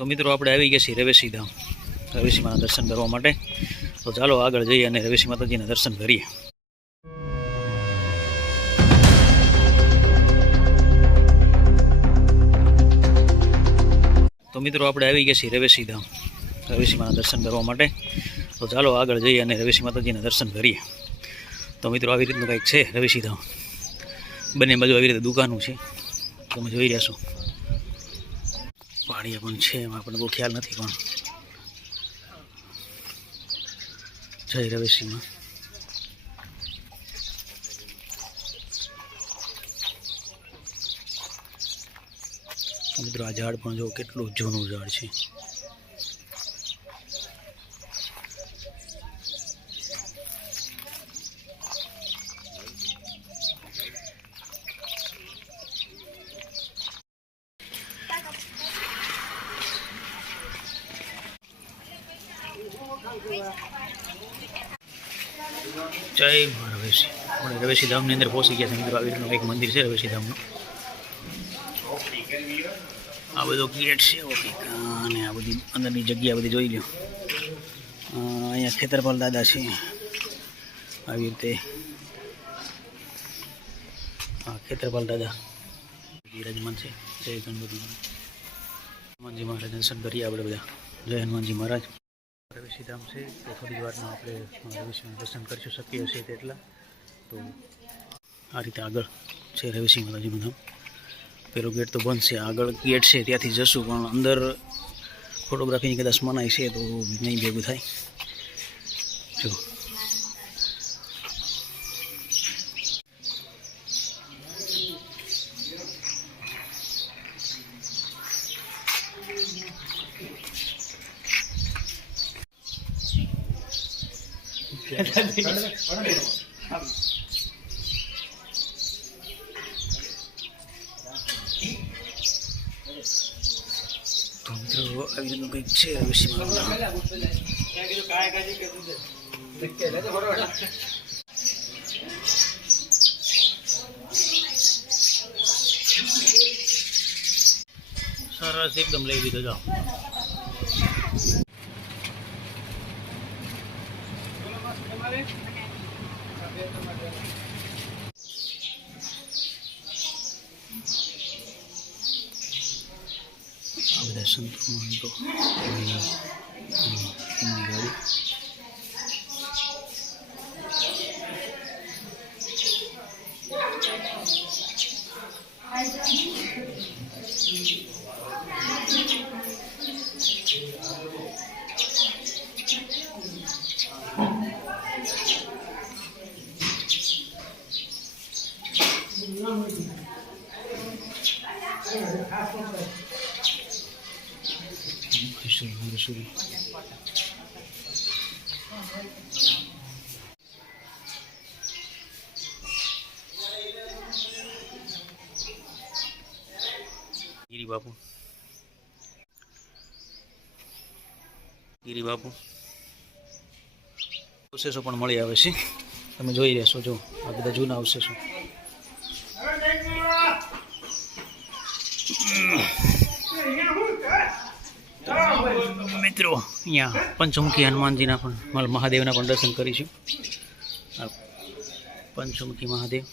તો મિત્રો આપણે આવી ગયા છીએ રવેશી ધામ. રવેશીમાના દર્શન કરવા માટે. તો ચાલો આગળ જઈએ અને રવેશી માતાજીના દર્શન કરીએ. તો મિત્રો આપણે આવી ગયા છીએ રવેશી ધામ. રવેશીમાના દર્શન કરવા માટે. તો ચાલો આગળ જઈએ અને રવેશી માતાજીના દર્શન કરીએ. તો મિત્રો આવી રીતનું કંઈક છે રવેશી ધામ. બંને બાજુ આવી રીતે દુકાનો છે. તમે જોઈ રહ્યા છો. પાણીએ પણ છે, એમાં આપણને બહુ ખ્યાલ નથી પણ. જય રવેશીમાં મિત્રો, આ ઝાડ પણ જો કેટલું જૂનું ઝાડ છે. જય રવેશી આપણે રવેશી ધામની અંદર પહોંચી ગયા છે. મિત્રો આવી રીતનું એક મંદિર છે રવેશી ધામનું આ બધો ગેટ છે ઓકે અને આ બધી અંદરની જગ્યા બધી જોઈ લો અહીંયા ખેતરપાલ દાદા છે. આવી રીતે હા ખેતરપાલ દાદા. વિરાજમાન છે. જય ગણપતિ. હનુમાનજી મહારાજ દર્શન કરીએ આપણે બધા. જય હનુમાનજી મહારાજ. રવેશી ધામ છે, તો થોડી વારમાં આપણે રવિસિંહ દર્શન કરીશું શકીએ છીએ તેટલા. તો આ રીતે આગળ છે રવિસિંહ માતાજીનું ધામ પેલો ગેટ તો બંધ છે, આગળ ગેટ છે, ત્યાંથી જશું, પણ અંદર ફોટોગ્રાફીની કદાચ મનાય છે તો નહીં ભેગું થાય. જો. તો મિત્રો આવી રીતનું કંઈક છે રવેશીમાં સરસ એકદમ લઈ લીધો જાઓ. આ બધા સંતો મહંતો અને, અમ, એમની ગાડી મહેશ્વરી મહેશ્વરી ગિરી બાપુ ગિરી બાપુ અવશેષો પણ મળી આવે છે. તમે જોઈ રહેશો જો. આ બધા જૂના અવશેષો મિત્રો, અહીંયા પંચમુખી હનુમાનજીના પણ મહાદેવના પણ દર્શન કરીશું. પંચમુખી મહાદેવ.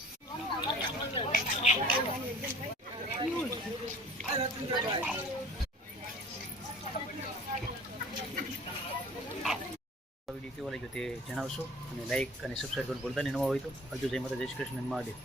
વીડિયો કેવો લાગ્યો તે જણાવશો અને લાઈક અને સબસ્ક્રાઈબ કરવાનું ભૂલતા નહીં, નવા હોય તો. હજુ જય માતા જય શ્રી કૃષ્ણ મહાદેવ.